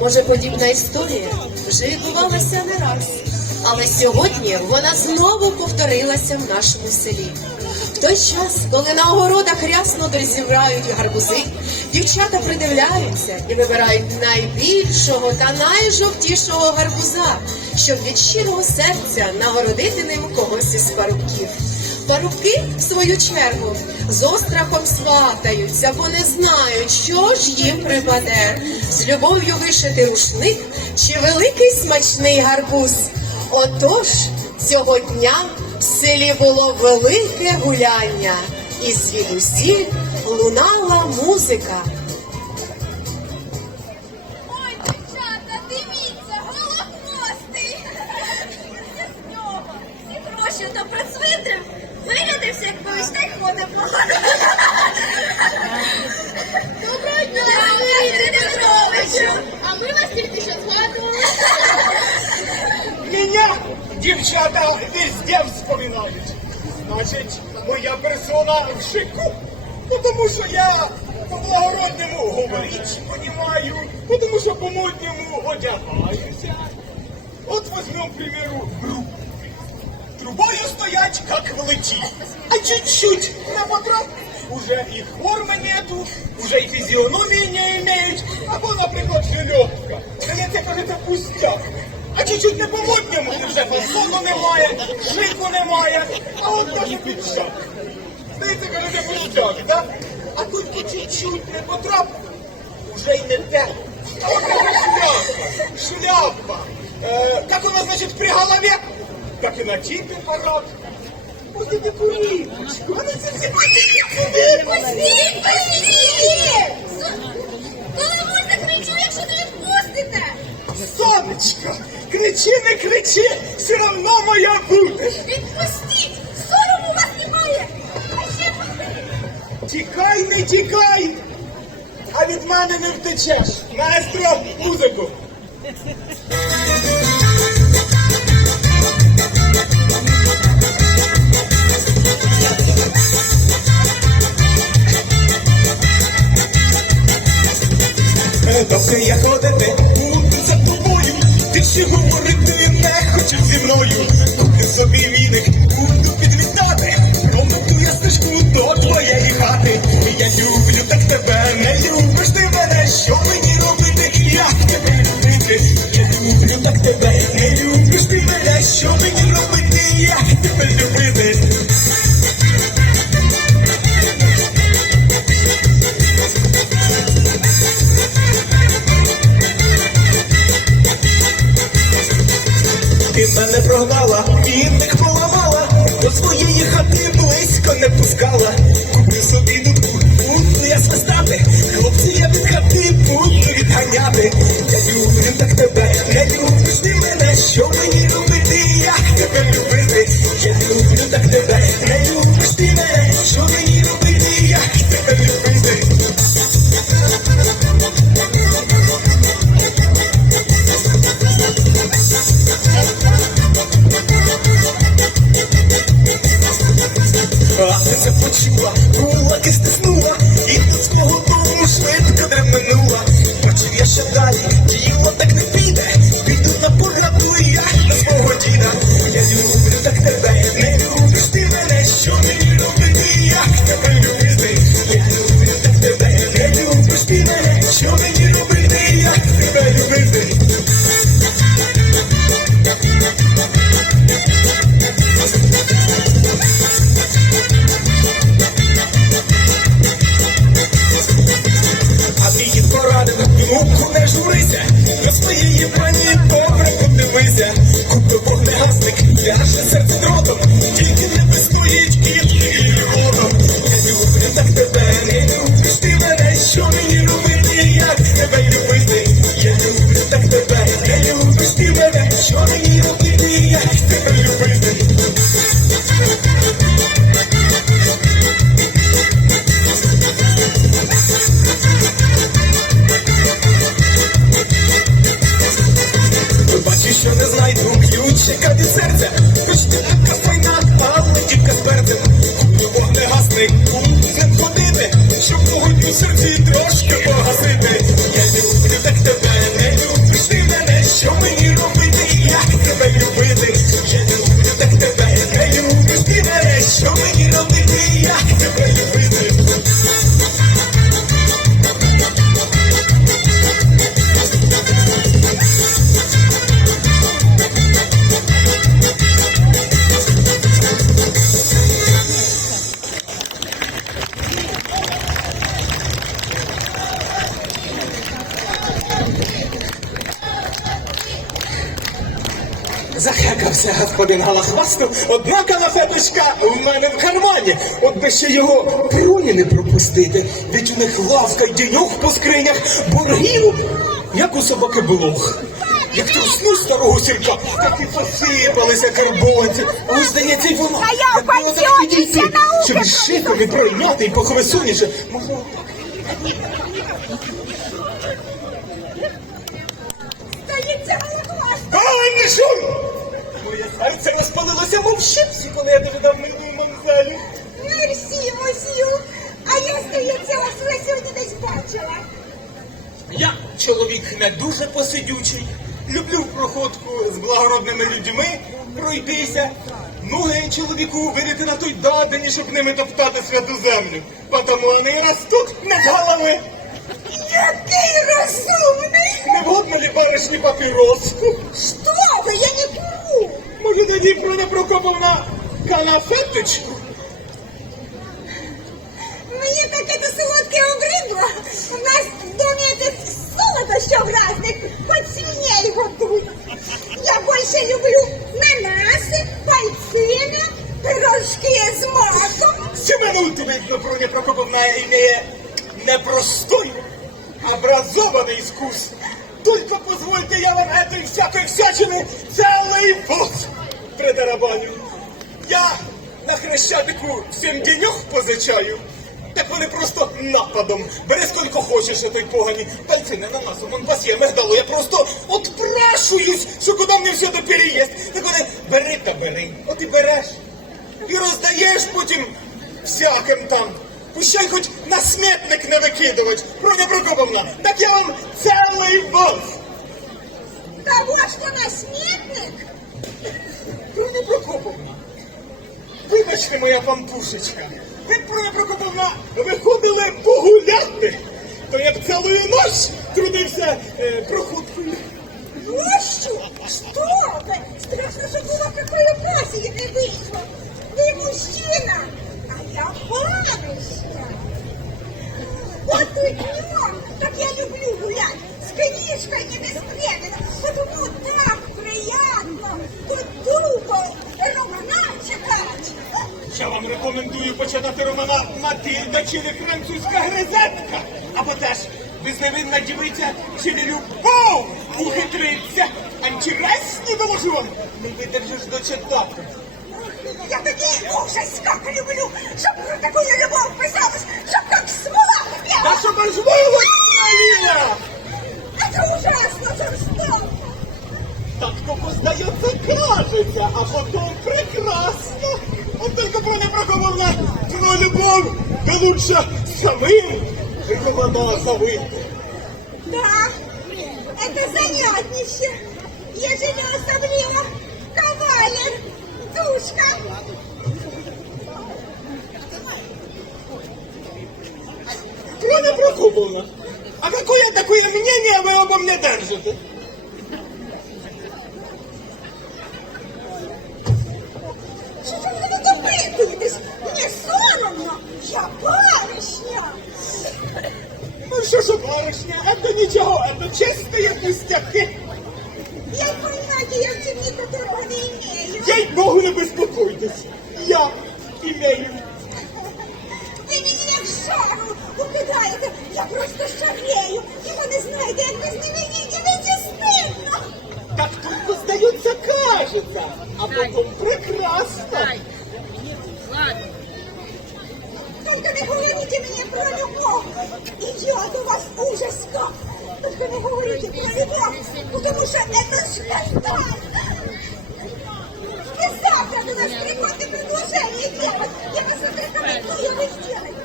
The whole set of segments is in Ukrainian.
може, подібна історія вже відбувалася не раз. Але сьогодні вона знову повторилася в нашому селі. В той час, коли на огородах рясно зібрають гарбузи, дівчата придивляються і вибирають найбільшого та найжовтішого гарбуза, щоб від щирого серця нагородити ним когось із парубків. Парубки, в свою чергу, з острахом сватаються, бо не знають, що ж їм припаде. З любов'ю вишити рушник чи великий смачний гарбуз. Отож, цього дня в селі було велике гуляння, і звідусіль лунала музика. Девчата везде вспоминают. Значит, моя персона в шику. Потому що я по-благородному говорить понимаю, потому що по-модному одягаюся. От возьмем, к примеру. Трубою стоять, как в. А чуть-чуть на потрап уже и формы нету, уже и физиономии не имеют. Або, наприклад, шльопка. Здається, кажете, пустяк. А чуть-чуть не по-модньому вже фасону немає, шику немає, а от даже піджак. Здається, кажете, пустяк, да? А тут і чуть-чуть не потрап, уже й не те. А от така шляпа, шляпа. Э, как у нас, значит, при голове, как и на типе парад. Вот это курилочку, она совсем Пустіть, пустіть! Коли можна кричу, якщо не відпустите? Сонечко, кричи, не кричи, все равно моя будеш. Відпустіть! Сорому у вас немає! А ще Тікай, не тікай, а від мене не втечеш. Маестро, музику. Прогнала, вінник поламала, до своєї хати близько не пускала. Купив собі дудку, буду я свистати, хлопці я від хати буду відганяти. Я люблю так тебе, не любиш ти мене, що мені робити, як тебе любити. Я люблю так тебе, не любиш ти мене, що мені що не знайду ключика від серця, хоч ти така файна, але тільки щоб вогонь у серці трошки Захекався господин Галахвастов, одна канафеточка в мене в кармані. От би ще його пруні не пропустити. Ведь у них лавка й деньок по скринях, боргів, як у собаки блох. Як трусну старого сілька, так і посипалися карбонці. Ось здається, й воно. А я отак пансіоні вся наука щоб шиком і пройняти, і похвесуніше. Можливо, Здається, голохвост. Ай, не шум! Моє серце розпалилося, мов щипці, коли я довідав мені мамзелю. Мерсі, мосью. А я, здається, вас ви сьогодні десь бачила. Я чоловік не дуже посидючий, люблю в проходку з благородними людьми пройтися. Ноги чоловіку вирити на той дадені, щоб ними топтати святу землю. Потому вони ростуть з голови. Який розумний! Не вгодно лі баришні папіроску Що ви, я не курю. Може тоді Проне Прокоповна канафеточку? Мені таке то солодке обридло. У нас в домі це солодощів разних, хоч свиней готують. Я більше люблю нанаси, пальцина, пирожки з маком. Семенуйте, видно, Проня Прокоповна имея непростой, образованный вкус. Только позвольте я вам этой всякой всячины целый воз притарабаню. Я на хрещатику всім деньох позичаю. Так вони просто нападом. Бери скільки хочеш, той погані. Пальцини на нас, Монпасьє, мигдало. Я просто отпрашуюсь, що куди мені все до переїзд. Так вони бери та бери. От і береш. І роздаєш потім всяким там. Пущай хоч на сметник не викидувати. Проня Прокоповна, так я вам цілий воз. Того, що на смітник? Проня Прокоповна, вибачте, моя пампушечка. Ви, Проня Прокоповна, виходили погуляти, то я б цілу ніч трудився е, проходкою. Ночью? Что вы? Страшно, чтобы у вас какой оказии не вышло. Вы мужчина, а я барышня. Вот тут днем, как я люблю гулять, с книжкой не без времени, Почитати романа Матильда чи не французька гризетка. Або теж безневинна дівиця чи не любов ухитриться. Антиресні доложу вам. Не видержиш дочитати. Я такий ужас як люблю, щоб про любов... любовь лучше самим романа завити. Да, это занятнище. Ежели особливо кавалер, душка. Проня Прокоповна, а какое такое мнение вы обо мне держите? Ну що ж, барышня, это ничего, это чистые пустяки. Я и понятия в темни которого не имею. Ей-богу, не беспокойтесь. Я имею. Ви мені як шару укидаєте. Я просто шарею. Його не знаєте, як ви з ними дівиці стидно. Так только сдается, кажется, а потом прекрасно. Только не говорите мне про любовь. Идет у вас ужас как. Только не говорите про любовь, потому что это шляпа. Вы завтра до нас приходите предложение делать. Я вас отрекомендую, вы сделаете.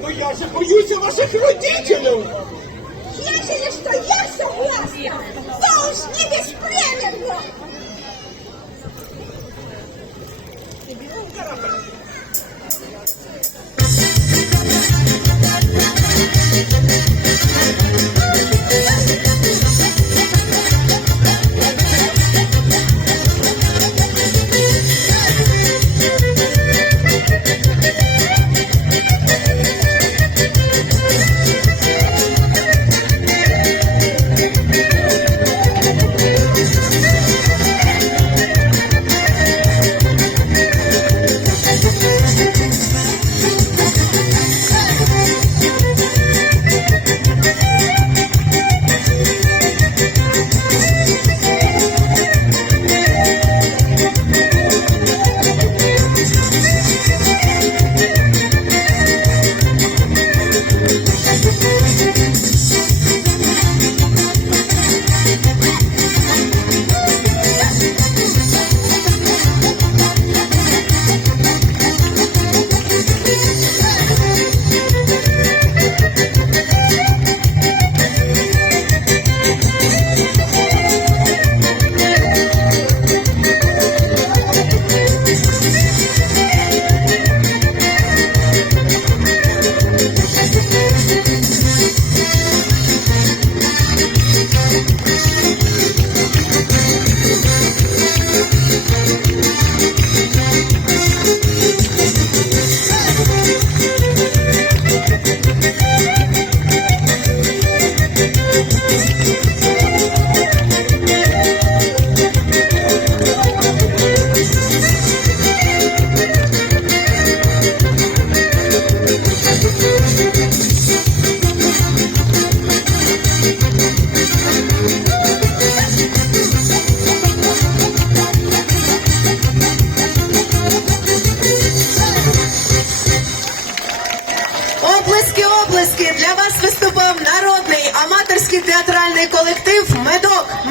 Но я же боюсь ваших родителей. Если что я согласна, то уж не беспременно. Thank you. Thank you.